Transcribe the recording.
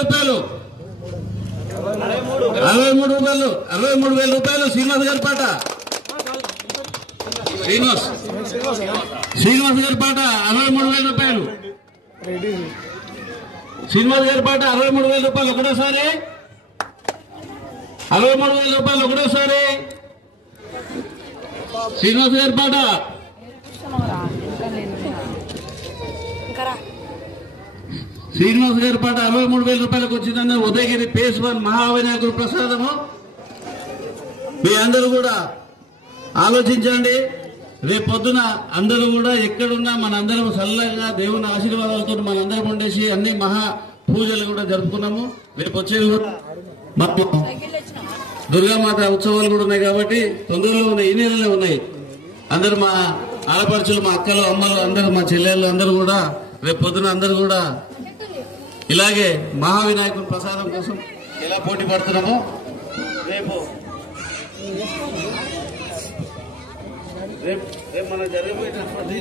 రూపాయలు 63,000 రూపాయలు శ్రీనివాస్ గారి పాట శ్రీనివాస్ గారి పాట 63,000 రూపాయలు శ్రీనివాస్ గారి పాట 63,000 రూపాయలు ఒకటోసారి 63,000 రూపాయలు ఒకటోసారి శ్రీనివాస్ గారి పాట శ్రీనివాస్ గారి పాట 63,000 రూపాయలకు వచ్చిందని ఉదయగిరి పేస్ 1 మహావినాయకుడు ప్రసాదము. మీ అందరూ కూడా ఆలోచించండి. రేపు పొద్దున అందరూ కూడా ఎక్కడున్నా మనందరం చల్లగా దేవుని ఆశీర్వాదాలతో మనందరం ఉండేసి అన్ని మహా పూజలు కూడా జరుపుకున్నాము. రేపు వచ్చేది కూడా మాకు దుర్గామాత ఉత్సవాలు కూడా ఉన్నాయి కాబట్టి తొందరలో ఉన్నాయి, ఈ నెలలో ఉన్నాయి. అందరూ మా ఆడపడుచులు, మా అక్కలు, అమ్మలు, అందరూ మా చెల్లెళ్ళు అందరూ కూడా రేపు పొద్దున అందరూ కూడా ఇలాగే మహావినాయకుడి ప్రసాదం కోసం ఎలా పోటీ పడుతున్నామో రేపు మన జరగబోయేటటువంటి